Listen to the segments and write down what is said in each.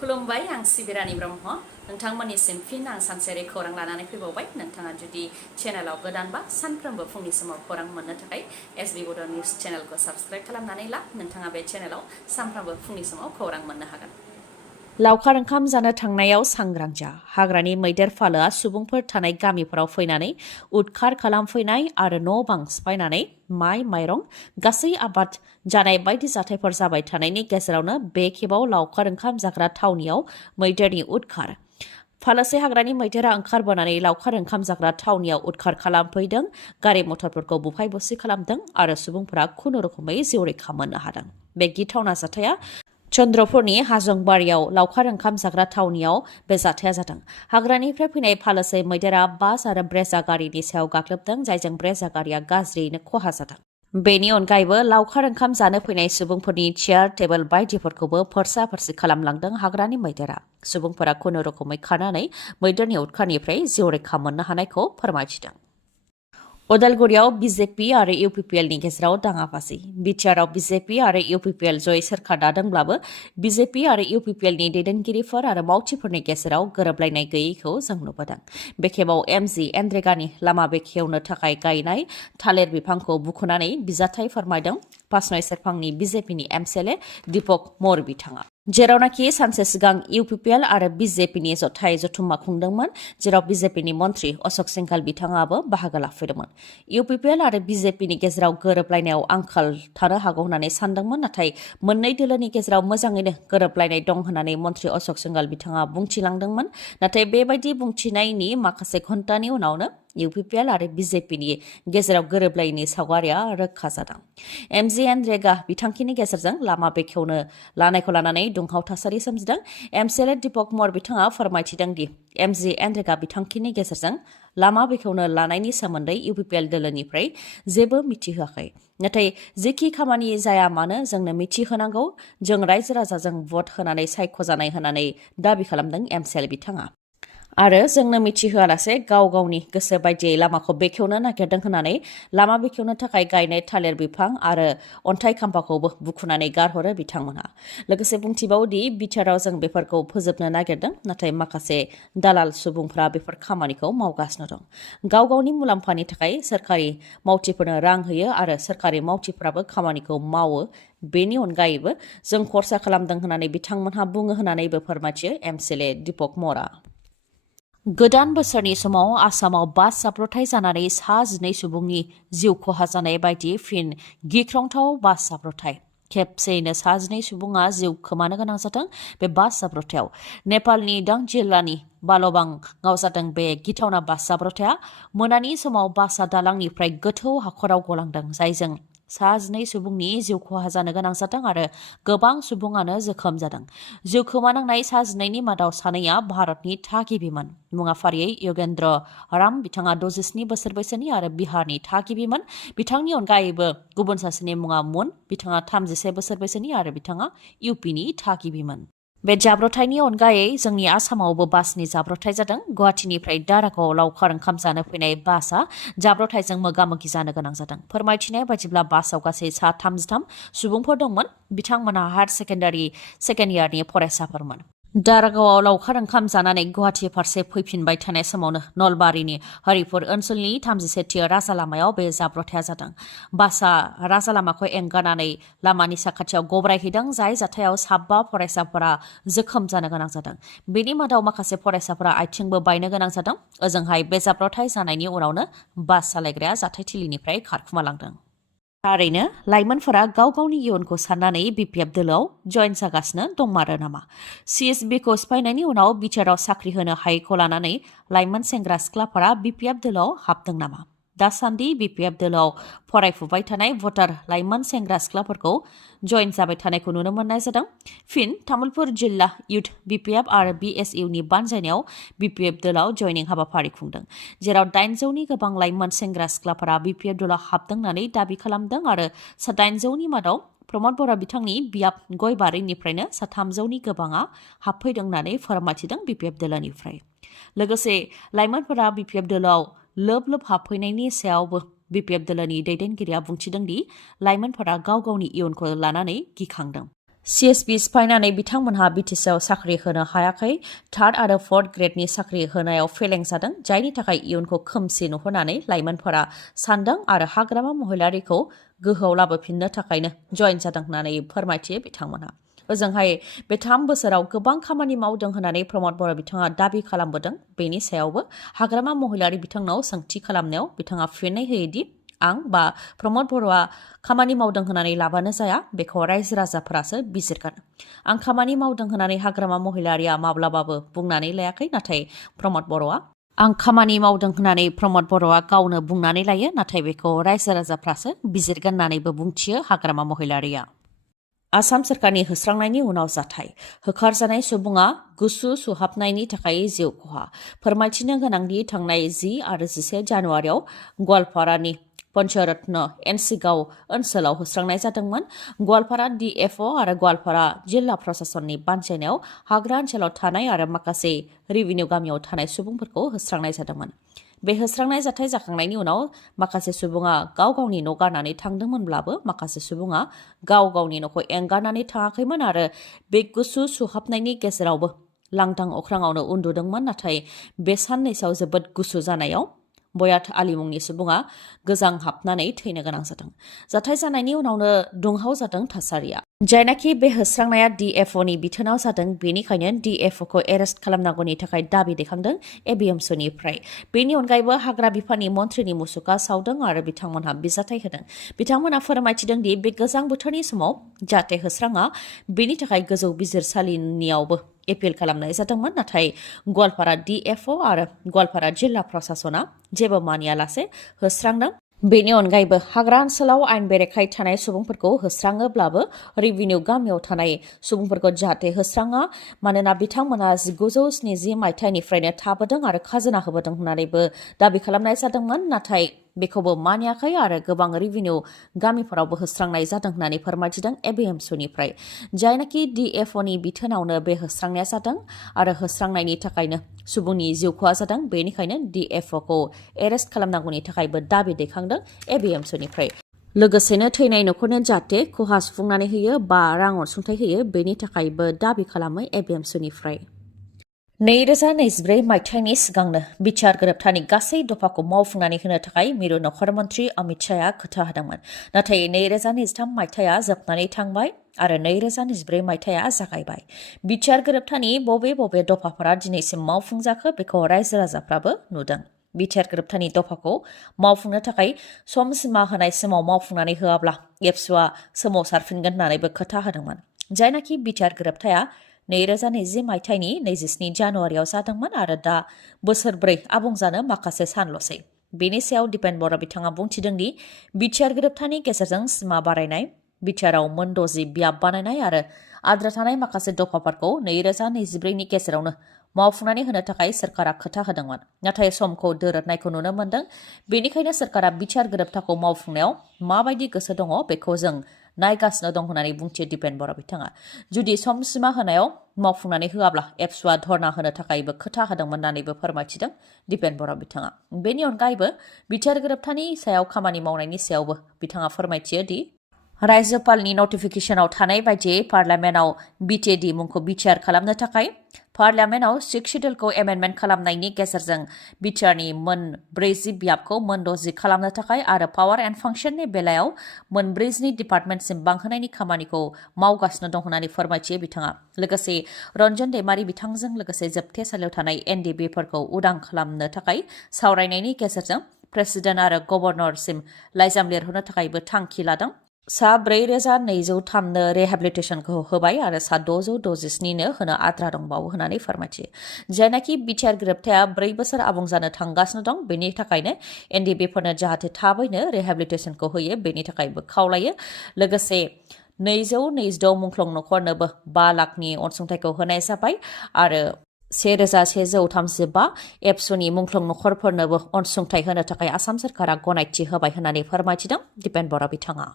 खुलुमबाय आं सिबिरानि ब्रह्म नोंथांमोननिसिम फिन आं सानसेयारि खौरां लानानै फैबावबाय नोंथाङा जुदि चेनेलाव गोदानबा सानफ्रोमबो फुंनि समाव खौरां मोननो थाखाय एसबि बड' निउज चेनेलखौ साबस्क्राइब खालामनानै ला नोंथाङा बे चेनेलाव सानफ्रोमबो फुंनि समाव खौरां मोननो हागोन। लावखार ओंखाम जानो थांनायाव सांग्रां जा हाग्रानि मैदेर फालोआ सुबुंफोर थानाय गामिफोराव फैनानै उदखार खालामफैनाय आरो न' बां सिफायनानै माइ माइरं गासै आबाद जानाय बायदि जाथायफोर जाबाय थानायनि गेजेरावनो बे खेबाव लावखार ओंखाम जाग्रा थावनियाव मैदेरनि उदखार फालोसे हाग्रानि मैदेरा ओंखारबोनानै लावखार ओंखाम जाग्रा थावनियाव उदखार खालामफैदों गारि मथरफोरखौ बुफाय बुसि खालामदों आरो सुबुंफोरा खुनुरुखुमै जिउ रैखा मोननो हादों। बे गिथावना जाथाया चन्द्रपुरनि हाजंबारियाव लावखार ओंखाम जाग्रा थावनियाव बे जाथाया जादों। हाग्रानिफ्राय फैनाय फालोसे मैदेरा बास आरो ब्रेजा गारिनि सायाव गाग्लोबदों जायजों ब्रेजा गारिया गाज्रियैनो खहा जादों। बेनि अनगायैबो लावखार ओंखाम जानो फैनाय सुबुंफोरनि चेयार टेबोल बायदिफोरखौबो फोरसा फोरसि खालामलांदों हाग्रानि मैदेरा। सुबुंफोरा खुनुरुखुमै खारनानै मैदेरनि उदखारनिफ्राय जिउ रैखा मोननो हानायखौ फोरमायथिदों। उदालगुरियाव बीजेपी आरो UPPLनि गेजेराव दाङाबाजि बिटिआरआव बीजेपी आरो UPPL जयै सोरखार दादोंब्लाबो बीजेपी आरो UPPLनि दैदेनगिरिफोर आरो मावथिफोरनि गेजेराव गोरोबलायनाय गैयैखौ जों नुबोदों। बे खेबाव MG एनरेगानि लामा बेखेवनो थाखाय गायनाय थालिर बिफांखौ बुखुनानै बिजाथाय फोरमायदों पासनय सेरफांनि बीजेपीनि MCLA दीपक मौर्य बिथाङा। जेरावनाखि सानसे सिगां UPPL आरो बीजेपीनि जथाय जथुम्मा खुंदोंमोन जेराव बीजेपीनि मन्थ्रि अशोक सिंघाल बिथाङाबो बाहागो लाफैदोंमोन। UPPL आरो बीजेपीनि गेजेराव गोरोबलायनायाव आंखाल थानो हागौ होननानै सानदोंमोन नाथाय मोननै दोलोनि गेजेराव मोजाङैनो गोरोबलायनाय दं होननानै मन्थ्रि अशोक सिंघाल बिथाङा बुंथिलांदोंमोन। नाथाय बेबायदि बुंथिनायनि माखासे घन्टानि उनावनो UPPL आरो बीजेपीनि गेजेराव गोरोबलायैनि सावगारिया रोखा जादों। MG एनरेगा बिथांखिनि गेजेरजों लामा बेखेवनो लानायखौ लानानै दुंहाव थासारि सोमजिदों। MCLA दीपक मौर्य बिथाङा फोरमायथिदों दि MG एनरेगा बिथांखिनि गेजेरजों लामा बेखेवनो लानायनि सोमोन्दै UPPL दोलोनिफ्राय जेबो मिथिहोआखै। नाथाय जेखि खामानि जाया मानो जोंनो मिथिहोनांगौ जों रायजो राजाजों भट होनानै सायख'जानाय होननानै दाबि खालामदों MCLA बिथाङा। आरो जोंनो मिथिहोआलासे गाव गावनि गोसो बायदियै लामाखौ बेखेवनो नागिरदों होननानै लामा बेखेवनो थाखाय गायनाय थालिर बिफां आरो अन्थाइ खाम्फाखौबो बुखुनानै गारहरो बिथांमोनहा। लोगोसे बुंथिबावदि बिटिआरआव जों बेफोरखौ फोजोबनो नागिरदों नाथाय माखासे दालाल सुबुंफ्रा बेफोर खामानिखौ मावगासिनो दं। गाव गावनि मुलाम्फानि थाखाय सोरखारि मावथिफोरनो रां होयो आरो सोरखारि मावथिफ्राबो खामानिखौ मावो। बेनि अनगायैबो जों खरसा खालामदों होननानै बिथांमोनहा बुङो होननानैबो फोरमायथियो MCLA दीपक मौर्यआ। गोदान बोसोरनि समाव आसामाव बास जाब्रथाय जानानै 12 सुबुंनि जिउ खहा जानाय बायदि फिन गिख्रंथाव बास जाब्रथाय। खेबसेयैनो 12 सुबुङा जिउ खोमानो गोनां जादों बे बास जाब्रथायाव। नेपालनि दां जिल्लानि बाल'बाङाव जादों बे गिथावना बास जाब्रथाया। मोनानि समाव बासआ दालांनिफ्राय गोथौ हाखराव गलांदों जायजों 12 सुबुंनि जिउ खहा जानो गोनां जादों आरो गोबां सुबुङानो जोखोम जादों। जिउ खोमानांनाय 12नि मादाव सानैया भारतनि थागिबिमोन। मुङा फारियै योगेन्द्र राम बिथाङा 67 बोसोर बैसोनि आरो बिहारनि थागिबिमोन। बिथांनि अनगायैबो गुबुन सासेनि मुङा मुन बिथाङा 31 बोसोर बैसोनि आरो बिथाङा UPनि थागिबिमोन। बे जाब्रथायनि अनगायै जोंनि आसामावबो बासनि जाब्रथाय जादों। गुवाहाटीनिफ्राय दारागावआव लावखार ओंखाम जानो फैनाय बासआ जाब्रथायजों मोगा-मोगि जानो गोनां जादों। फोरमायथिनाय बायदिब्ला बासआव गासै 33 सुबुंफोर दंमोन। बिथांमोनहा हायार सेकेन्डारि सेकेन्ड इयारनि फरायसाफोरमोन। दारागावआव लावखार ओंखाम जानानै गुवाहाटी फारसे फैफिनबाय थानाय समावनो नलबारिनि हरिपुर ओनसोलनि 31थि राजा लामायाव बे जाब्रथाया जादों। बासआ राजा लामाखौ एंगारनानै लामानि साखाथियाव गब्रायहैदों जाय जाथायाव 7 फरायसाफोरा जोखोम जानो गोनां जादों। बेनि मादाव माखासे फरायसाफोरा आथिंबो बायनो गोनां जादों। ओजोंहाय बे जाब्रथाय जानायनि उनावनो बास सालायग्राया जाथायथिलिनिफ्राय खारखुमालांदों। थारैनो लाइमोनफोरा गाव गावनि इयुनखौ साननानै BPF दोलोआव जयेन जागासिनो दंमारो नामा? CSBखौ सिफायनायनि उनाव बिटिआरआव साख्रि होनो हायैखौ लानानै लाइमोन सेंग्रा सिख्लाफोरा BPF दोलोआव हाबदों नामा? दासान्दि BPF दोलोआव फरायफुबाय थानाय भटार लाइमोन सेंग्रा सिख्लाफोरखौ जयेन जाबाय थानायखौ नुनो मोननाय जादों। फिन तामुलपुर जिल्ला इउथ BPF आरो BSUनि बानजायनायाव BPF दोलोआव जयनिं हाबाफारि खुंदों जेराव 800नि गोबां लाइमोन सेंग्रा सिख्लाफोरा BPF दोलोआव हाबदों होननानै दाबि खालामदों आरो 800नि मादाव प्रमद बर' बिथांनि बियाब गयबारिनिफ्रायनो 300नि गोबाङा हाबफैदों होननानै फोरमायथिदों BPF दोलोनिफ्राय। लोगोसे लाइमोनफोरा BPF दोलोआव लोब लोब हाबफैनायनि सायावबो BPF दोलोनि दैदेनगिरिया बुंथिदों दि लाइमोनफोरा गाव गावनि इयुनखौ लानानै गिखांदों। CSP सिफायनानै बिथांमोनहा BTCआव साख्रि होनो हायाखै। 3rd आरो 4th ग्रेडनि साख्रि होनायाव फेलें जादों, जायनि थाखाय इयुनखौ खोमसि नुहोनानै लाइमोनफोरा सानदों आरो हाग्रामा महिलारिखौ गोहोआव लाबोफिननो थाखायनो जयेन जादों होननानै फोरमायथियो बिथांमोनहा। ओजोंहाय बे 3 बोसोराव गोबां खामानि मावदों होननानै प्रमद बर' बिथाङा दाबि खालामबोदों। बेनि सायावबो हाग्रामा महिलारि बिथांनाव सोंथि खालामनायाव बिथाङा फिननाय होयोदि आं बा प्रमद बर'आ खामानि मावदों होननानै लाबानो जाया, बेखौ रायजो राजाफोरासो बिजिरगोन। आं खामानि मावदों होननानै हाग्रामा महिलारिया माब्लाबाबो बुंनानै लायाखै, नाथाय प्रमद बर'आ आं खामानि मावदों होननानै प्रमद बर'आ गावनो बुंनानै लायो, नाथाय बेखौ रायजो राजाफ्रासो बिजिरगोन होननानैबो बुंथियो हाग्रामा महिलारिया। आसाम सोरखारनि होस्रांनायनि उनाव जाथाय होखारजानाय सुबुङा गुसु सुहाबनायनि थाखाय जिउ खहा। फोरमायथिनो गोनांदि थांनाय 10 आरो 11 जानुवारियाव गवालपारानि पन्चरत्न एनसिगाव ओनसोलाव होस्रांनाय जादोंमोन। गवालपारा DFO आरो गवालपारा जिल्ला प्रशासननि बानजायनायाव हाग्रा ओनसोलाव थानाय आरो माखासे रेभिनिउ गामियाव थानाय सुबुंफोरखौ होस्रांनाय जादोंमोन। बे होस्रांनाय जाथाय जाखांनायनि उनाव माखासे सुबुङा गाव गावनि न' गारनानै थांदोंमोनब्लाबो माखासे सुबुङा गाव गावनि न'खौ एंगारनानै थाङाखैमोन आरो बे गुसु सुहाबनायनि गेजेरावबो लांदां अख्राङावनो उन्दुदोंमोन। नाथाय बे साननैसोआव जोबोद गुसु जानायाव बयात आली मुंनि सुबुङा गोजां हाबनानै थैनो गोनां जादों। जाथाय जानायनि उनावनो दुंहाव जादों थासारिया। जायनाखि बे होस्रांनाया DFOनि बिथोनाव जादों, बेनिखायनो DFOखौ एरेस्ट खालामनांगौनि थाखाय दाबि दैखांदों ABMSनिफ्राय। बेनि अनगायैबो हाग्रा बिफाननि मन्थ्रिनि मुसुखा सावदों आरो बिथांमोनहा बिजाथाय होदों। बिथांमोनहा फोरमायथिदों दि बे गोजां बोथोरनि समाव जाहाथे होस्राङा, बेनि थाखाय गोजौ बिजिरसालिनियावबो एपिल खालामनाय जादोंमोन, नाथाय गवालपारा DFO आरो गवालपारा जिल्ला प्रशासना जेबो मानियालासे होस्रांदों। बेनि अनगायैबो हाग्रा ओनसोलाव आयेन बेरेखायै थानाय सुबुंफोरखौ होस्राङोब्लाबो रेभिनिउ गामियाव थानाय सुबुंफोरखौ जाहाथे होस्राङा, मानोना बिथांमोना 1970 मायथाइनिफ्रायनो थाबोदों आरो खाजोना होबोदों होननानैबो दाबि खालामनाय जादोंमोन, नाथाय बेखौबो मानियाखै आरो गोबां रेभिनिउ गामिफोरावबो होस्रांनाय जादों होननानै फोरमायथिदों ABMSनिफ्राय। जायनाखि DFOनि बिथोनावनो बे होस्रांनाया जादों आरो होस्रांनायनि थाखायनो सुबुंनि जिउ खहा जादों, बेनिखायनो DFOखौ एरेस्ट खालामनांगौनि थाखायबो दाबि दैखांदों ABMSनिफ्राय। लोगोसेनो थैनाय न'खरनो जाहाथे खहा सुफुंनानै होयो बा रां अनसुंथाइ होयो, बेनि थाखायबो दाबि खालामो ABMSनिफ्राय। 2024 मायथाइनि सिगांनो बिटिआर गोरोबथानि गासै दफाखौ मावफुंनानै होनो थाखाय मिरु नखर मन्थ्रि अमित शाहआ खोथा होदोंमोन। नाथाय 2023 मायथाइया जोबनानै थांबाय आरो 2024 मायथाइया जागायबाय। बिटिआर गोरोबथानि बबे बबे दफाफोरा दिनैसिम मावफुंजाखो, बेखौ रायजो राजाफ्राबो नुदों। बिटिआर गोरोबथानि दफाखौ मावफुंनो थाखाय सम सिमा होनाय समाव मावफुंनानै होआब्ला एबसुआ सोमावसारफिनगोन होननानैबो खोथा होदोंमोन। जायनाखि बिटिआर गोरोबथाया 2020 मायथाइनि 27 जानुवारियाव जादोंमोन आरो दा बोसोरब्रै आबुं जानो माखासे सानल'सै। बेनि सायाव दिपेन बर' बिथाङा बुंथिदों दि बिटिआर गोरोबथानि गेजेरजों सिमा बारायनाय, बिटिआरआव मोन 60 बियाब बानायनाय आरो आद्रा थानाय माखासे दफाफोरखौ 2024नि गेजेरावनो मावफुंनानै होनो थाखाय सोरखारा खोथा होदोंमोन। नाथाय समखौ दोरोदनायखौ नुनो मोन्दों। बेनिखायनो सोरखारा बिटिआर गोरोबथाखौ मावफुंनायाव माबायदि गोसो दङ, बेखौ जों नायगासिनो दं होननानै बुंथियो दिपेन बर' बिथाङा। जुदि सम सिमा होनायाव मावफुंनानै होआब्ला एबसुआ धर्ना होनो थाखायबो खोथा होदोंमोन होननानैबो फोरमायथिदों दिपेन बर' बिथाङा। बेनि अनगायैबो बिटिआर गोरोबथानि सायाव खामानि मावनायनि सायावबो बिथाङा फोरमायथियो दि रायजोपालनि नटिफिकेशनाव थानाय बायदियै पार्लियामेन्टआव BTD मुंखौ बिटिआर खालामनो थाखाय पार्लियामेन्टआव 6 शिड्युलखौ एमेन्डमेन्ट खालामनायनि गेजेरजों बिटिआरनि मोन 40 बियाबखौ मोन 60 खालामनो थाखाय आरो पावार एन्ड फांसननि बेलायाव मोन 40 डिपार्टमेन्टसिम बांहोनायनि खामानिखौ मावगासिनो दं होननानै फोरमायथियो बिथाङा। लोगोसे रन्जन दैमारि बिथांजों लोगोसे जोबथेसालियाव थानाय NDBफोरखौ उदां खालामनो थाखाय सावरायनायनि गेजेरजों प्रेसिडेन्ट आरो गभर्नरसिम लाइजाम लिरहरनो थाखायबो थांखि लादों। सा 4203 नो रिहेबिलिटेसनखौ होबाय आरो सा 667 नो होनो आद्रा दंबावो होननानै फोरमायथियो। जायनाखि बिटिआर गोरोबथाया 4 बोसोर आबुं जानो थांगासिनो दं, बेनि थाखायनो NDBफोरनो जाहाथे थाबैनो रिहेबिलिटेसनखौ होयो, बेनि थाखायबो खावलायो। लोगोसे 226 मुंख्लं नखरनोबो 5 लाखनि अनसुंथाइखौ होनाय जाबाय आरो 1135 एबसुनि मुंख्लं नखरफोरनोबो अनसुंथाइ होनो थाखाय आसाम सोरखारा गनायथि होबाय होननानै फोरमायथिदों दिपेन बर' बिथाङा।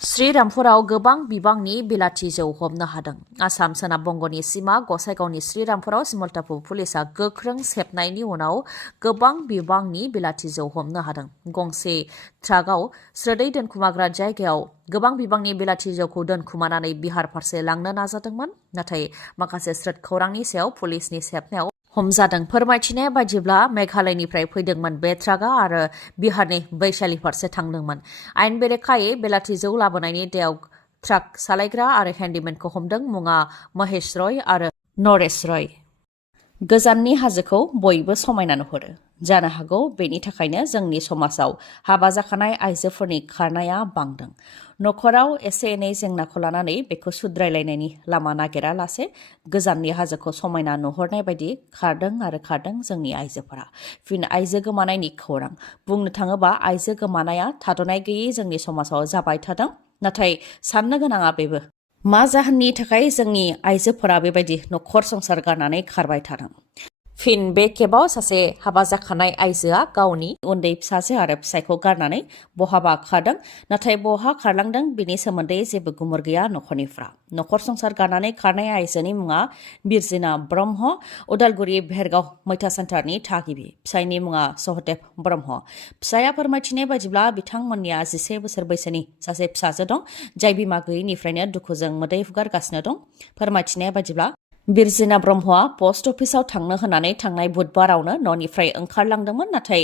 श्रीरामपुराव गोबां बिबांनि बिलाथि जौ हमनो हादों। आसाम सोनाब बंगनि सिमा गसाइगावनि श्रीरामपुराव सिमलतापुर पुलिसा गोख्रों सेबनायनि उनाव गोबां बिबांनि बिलाथि जौ हमनो हादों। गंसे ट्राकआव स्रोदै दोनखुमाग्रा जायगायाव गोबां बिबांनि बिलाथि जौखौ दोनखुमानानै बिहार फारसे लांनो नाजादोंमोन। नाथाय माखासे स्रोद खौरांनि सायाव पुलिसनि सेबनायाव हमजादों। फोरमायथिनाय बायदिब्ला मेघालयनिफ्राय फैदोंमोन बे ट्राकआ आरो बिहारनि बैशाली फारसे थांदोंमोन। आइन बेरेखायै बेलाथि जौ लाबोनायनि दायाव ट्राक सालायग्रा आरो हेन्डिमेनखौ हमदों। मुङा महेश रय आरो नरेश रय। गोजाननि हाजोखौ बयबो समायना नुहुरो। जानो हागौ बेनि थाखायनो जोंनि समाजाव हाबा जाखानाय आइजोफोरनि खारनाया बांदों। नखराव एसे एनै जेंनाखौ लानानै बेखौ सुद्रायलायनायनि लामा नागिरालासे गोजाननि हाजोखौ समायना नुहुरनाय बायदि खारदों जोंनि आइजोफोरा। फिन आइजो गोमानायनि खौरां। बुंनो थाङोबा आइजो गोमानाया थाद'नाय गैयै जोंनि समाजाव जाबाय थादों। नाथाय साननो गोनाङा बेबो मा जाहोननि थाखाय जोंनि आइजोफोरा बेबायदि नखर संसार गारनानै खारबाय थादों। फिन बे खेबाव सासे हाबा जाखानाय आइजोआ गावनि उन्दै फिसाजो आरो फिसायखौ गारनानै बहाबा खारदों। नाथाय बहा खारलांदों बेनि सोमोन्दै जेबो गुमुर गैया नखरनिफ्रा। नखर संसार गारनानै खारनाय आइजोनि मुङा बिरजिना ब्रह्म, उदालगुरि भेरगाव मैथा सेन्टारनि थागिबि। फिसायनि मुङा सहदेब ब्रह्म। फिसाया फोरमायथिनाय बायदिब्ला बिथांमोननिया 11 बोसोर बैसोनि सासे फिसाजो दं, जाय बिमा गैयैनिफ्रायनो दुखुजों मोदै हुगारगासिनो दं। फोरमायथिनाय बायदिब्ला बिरजिना ब्रह्मआ पस्ट अफिसाव थांनो होननानै थांनाय बुधबारावनो न'निफ्राय ओंखारलांदोंमोन। नाथाय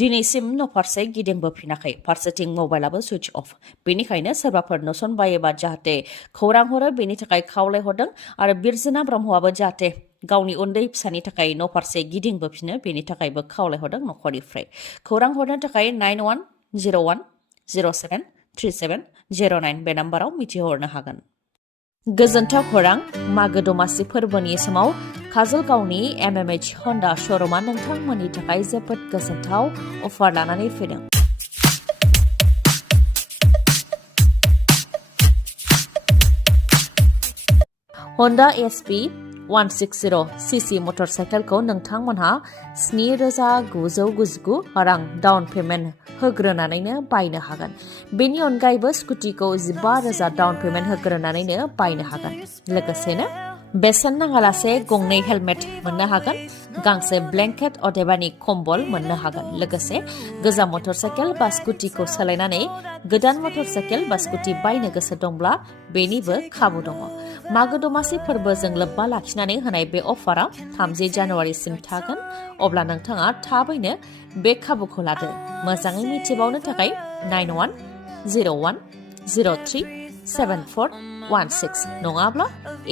दिनैसिम न'फारसे गिदिंबोफिनाखै। फारसेथिं मबाइलाबो सुइच अफ। बेनिखायनो सोरबाफोर नुसनबायोबा जाहाथे खौरां हरो बेनि थाखाय खावलायहरदों आरो बिरजिना ब्रह्मआबो जाहाथे गावनि उन्दै फिसानि थाखाय न'फारसे गिदिंबोफिनो बेनि थाखायबो खावलायहरदों नखरनिफ्राय। खौरां हरनो थाखाय 9101073709 बे नाम्बाराव मिथिहरनो हागोन। गोजोनथाव खौरां। मागो दमासि फोरबोनि समाव काजलगावनि MMH हन्डा श'रुमा नोंथांमोननि थाखाय जोबोद गोजोनथाव अफार लानानै फैदों। हन्डा SP 160 सीसी मटर साइकेलखौ नोंथांमोनहा 7,999 रां डाउन पेमेन्ट होग्रोनानैनो बायनो हागोन। बेनि अनगायैबो स्कुटिखौ 15,000 डाउन पेमेन्ट होग्रोनानैनो बायनो हागोन। लोगोसेनो बेसेन नाङालासे गंनै हेलमेट मोननो हागोन, गांसे ब्लेंकेट अदेबानि कम्बल मोननो हागोन। लोगोसे गोजाम मटर साइकेल बा स्कुटिखौ सोलायनानै गोदान मटर साइकेल बा स्कुटि बायनो गोसो दंब्ला बेनिबो खाबु दङ। मागो दमासि फोरबोजों लोब्बा लाखिनानै होनाय बे अफारा 30 जानुवारिसिम थागोन। अब्ला नोंथाङा थाबैनो बे खाबुखौ लादो। मोजाङै मिथिबावनो थाखाय 9101037416 नङाब्ला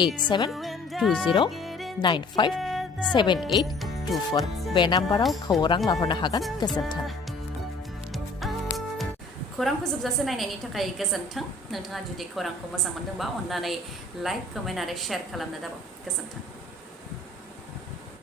8720957824 बे नाम्बाराव खौरां लाहरनो हागोन। गोजोन्थों। खौरांखौ जोबजासे नायनायनि थाखाय गोजोन्थों। नोंथाङा जुदि खौरांखौ मोजां मोनदोंबा अन्नानै लाइक, कमेन्ट आरो शेयार खालामनो दाबाव। गोजोन्थों।